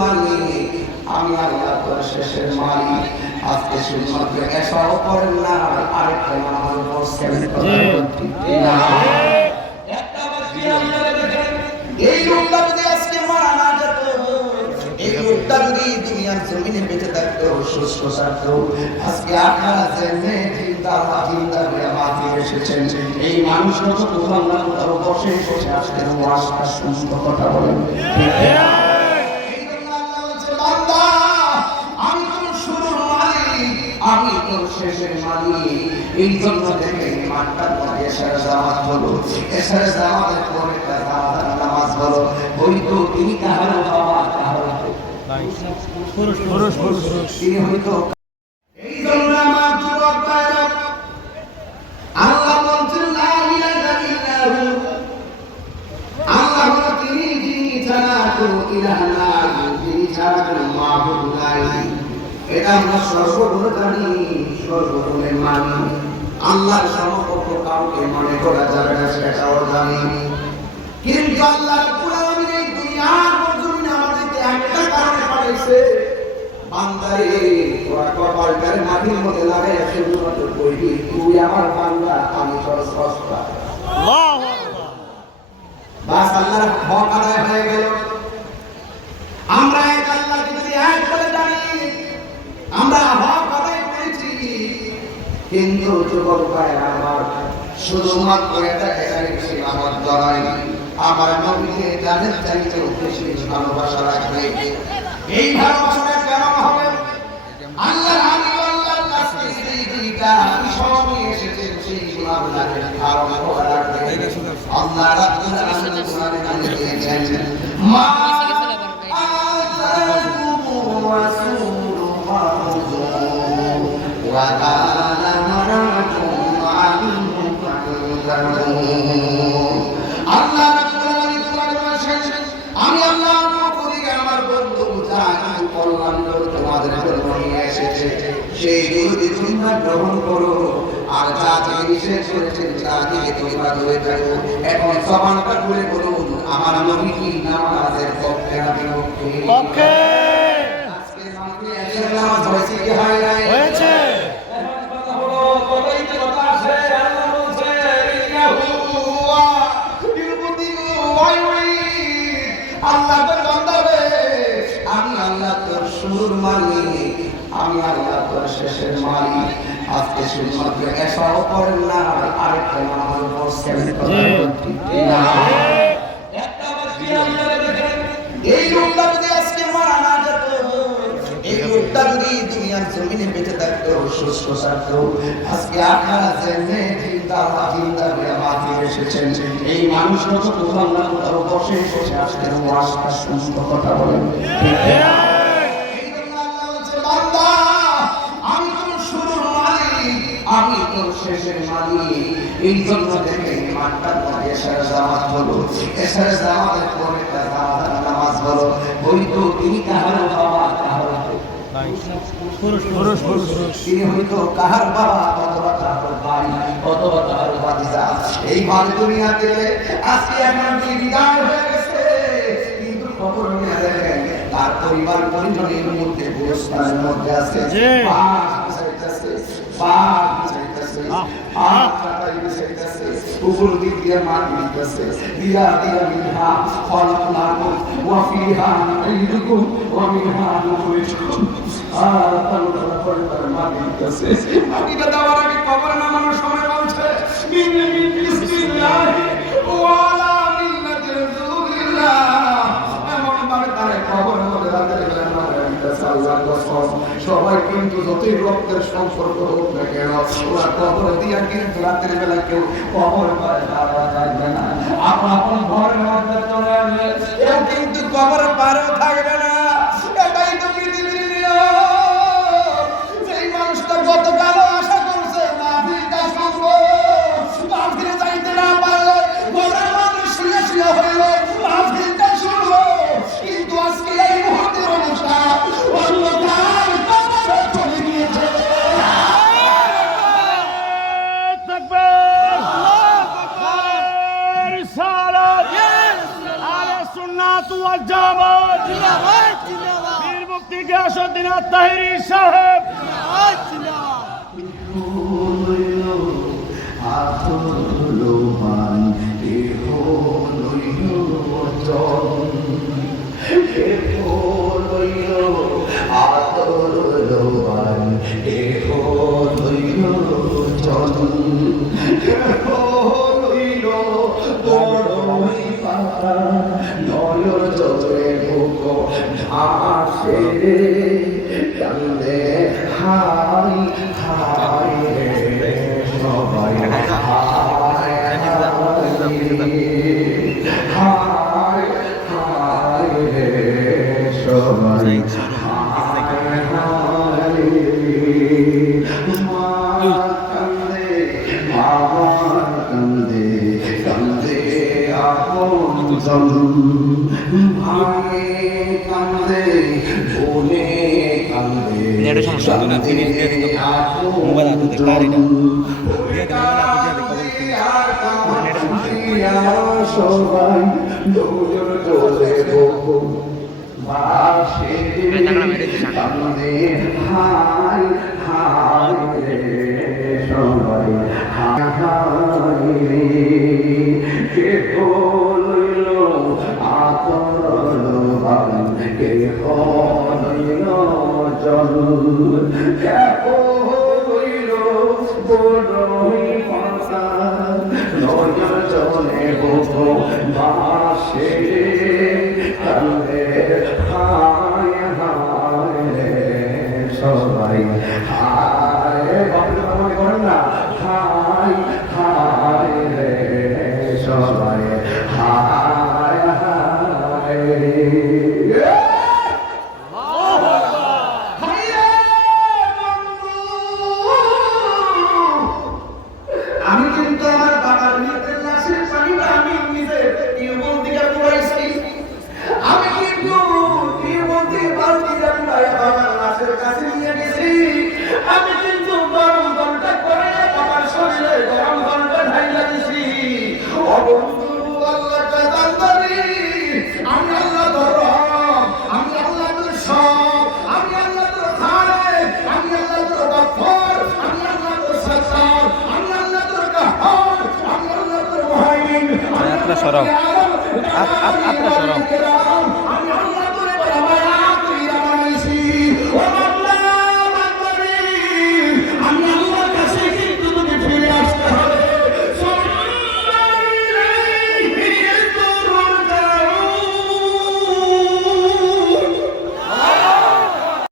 মালিক, আমি আল্লাহ তোর শেষের মালিক। আজকে শুধুমাত্র এসাও করেন না, আরেকটা নামাজ পড়ছেন, ঠিক না? একটা বাকি আপনারা দেখেন, এই লোকটা যদি আজকে মারা না যেত, এই লোকটা যদি দুনিয়ার জমিনে বেঁচে থাকতো, সুস্থ থাকতো, আজকে আপনারা জেনে চিন্তা করে মাঝে এসেছেন। এই মানুষটা তো কোথাও না কোথাও বসে বসে আজকের ওয়াজটা শুনতে কথা বলেন, ঠিক না? আমি তোর শেষের মালিক। এই জন্য দেখে মাঠটার মধ্যে এশারের জামাত হলো, এশারের জামাতের পরে একটা জামাতের নামাজ হলো। ওই তো তিনি কাহার বাবা, কাহার তিনি হয়তো। এই জন্য আমার যুবক ভাইরা, আল্লাহ বলছেন লা ইলাহা ইল্লাহু, আল্লাহ হলো তিনি যিনি ছাড়া কোনো ইলাহ নাই, যিনি ছাড়া কোনো মাবুদ নাই। এটা আমরা সর্বগুণ জানি, সর্বগুণের মানি। আল্লাহর সমকক্ষ কাউকে মনে করা যাবে না, সেটাও জানি। কিন্তু আল্লাহ রাব্বুল আলামিন এই দুনিয়ার জমিনে আমাদেরকে একটা কারণে পাঠাইছে, বান্দারে তোরা কপালটারে মাটির মধ্যে লাগাইয়া শুধুমাত্র কইবি, তুই আমার বান্দা, আমি তোর স্রষ্টা। আল্লাহু আকবার। বাস আল্লাহর হক আদায় হয়ে গেল। আমরা এক আল্লাহকে যদি এক বলে জানি, আমরা হক আদায় করেছি। কিন্তু যুবক ভাইরা আমার, শুধুমাত্র এটা এখানে সীমাবদ্ধ নয়, আমার নবীকে জানের চাইতেও বেশি ভালোবাসা রাখবে। এই ভালোবাসাটা কেমন হবে? আল্লাহর হাবিব আল্লাহর কাছ থেকে এই দুইটা বিষয় নিয়ে এসেছেন, সেই গুণাগুলোকে ধারণ করা রাখবে। আল্লাহ রাব্বুল আলামিন কোরআনে বলেছেন, মা আমি আল্লাহ আমার বন্ধু তোমাদের জন্য নিয়ে এসেছে, সেই যদি তোমরা গ্রহণ করো, আর যা নিষেধ করেছেন তা থেকে তোমরা দূরে থাকো। এখন জবানটা খুলে বলুন, আমার নবী কি নামাজের পক্ষে না বিপক্ষে? আজকে নামাজ হয়েছে কি হয় নাই? হয়েছে। আমি আল্লাহ তোর শেষের মালিক। আজকে শুধুমাত্র এসাও করেন না, আরেকটা নামাজ পড়ছেন, ঠিক না? একটা বাকি আপনারা দেখেন, এই লোকটা যদি আজকে মারা না যেত, এই লোকটা যদি দুনিয়ার জমিনে বেঁচে থাকতো, সুস্থ থাকতো, আজকে আপনারা জেনে চিন্তা করে মাঝে এসেছেন। এই মানুষটা তো কোথাও না কোথাও বসে বসে আজকের ওয়াজটা শুনতে কথা বলেন, ঠিক না? আমি তোর শেষের মালিক। এই জন্য দেখে মাঠটার মধ্যে এশারের জামাত হলো, এশারের জামাতের পরে একটা জামাতের নামাজ হলো। ওই তো তিনি কাহার বাবা, কাহার তিনি হয়তো কাহার বাবা, অথবা কাহার ভাই, অথবা কাহার ভাতিজা। এই ভালো দুনিয়া থেকে আজকে এমন বিদায় হয়ে গেছে, কিন্তু খবর নিয়ে দেখেন তার পরিবার পরিজনের মধ্যে পুরস্কারের মধ্যে আছে। উপর দিক দিয়ে মাটি দিতেছে, দিয়া দিয়া মিনহা খলাকনাকুম ওয়া ফিহা নুঈদুকুম ওয়া মিনহা নুখরিজুকুম। আর তার পরে মাটি দিতেছে, মাটিটা দেওয়ার আগে কবরে নামানোর সময় বলছে বিসমিল্লাহি ওয়া আলা মিল্লাতি রাসূলিল্লাহ। এমন ভাবে তারে কবরের মধ্যে রাখতে গেলেন না, আল্লাহর কসম। সবাই কিন্তু যতই রক্তের সম্পর্ক হোক না কেন, ওরা কবর দিয়া কিন্তু রাতের বেলা কেউ কবর পারে থাকবে না। আপন ঘরের মধ্যে চলে আসবে, কেউ কিন্তু কবর পারেও থাকবে না। এটাই তো পৃথিবীর নিয়ম। সেই মানুষটা গতকাল আশা করছে মাহফিলটা শুনবো, মাহফিলে যাইতে না পারলে ঘরের মধ্যে শুয়ে শুয়ে হইল মাহফিলটা শুনবো, কিন্তু আজকে এই মুহূর্তের অনুষ্ঠান অন্ধকার চলে গিয়েছে। على السنة والجماعة গিয়াসউদ্দিন আত-তাহিরি সাহেব কান্দে হাই হাই সবাই হাই হাই হাই সবাই কান্দে কান্দে আপন কান্দে বনে কান্দে সবাই দুজন চলে বাসে কান্দে হাই হাই রে সবাই হাই রে কে হইল আতর কে হইল জল কে হইল বড়ই পাতা নজর চলে বহু বাসে কান্দে হায় হায় রে সবাই হায় বাবুল মনে করেন না হায় হায় রে সবাই হায় হায় রে আমি কিন্তু আমার বাবার নিজের লাশের পানিটা আমি নিজে টিউবওয়েল থেকে পুরাইছি। আমি কিন্তু টিউবওয়েল থেকে বালতিটা পুরাই বাবার লাশের কাছে নিয়ে গেছি। আমি কিন্তু গরম জলটা করে বাবার শরীরে গরম জলটা ঢাইলা দিছি। ও বন্ধু আল্লাহ কাদারি আমি আল্লাহ তোর রব, আমি আল্লাহ তোর সব, আমি আল্লাহ তোর খালেক, আমি আল্লাহ তোর গফফার, আমি আল্লাহ তোর সত্তার, আমি আল্লাহ তোর কাহ্হার, আমি আল্লাহ তোর মুহাইমিন, আপনারা সরাও। আপনারা সরাও। আমি আল্লাহ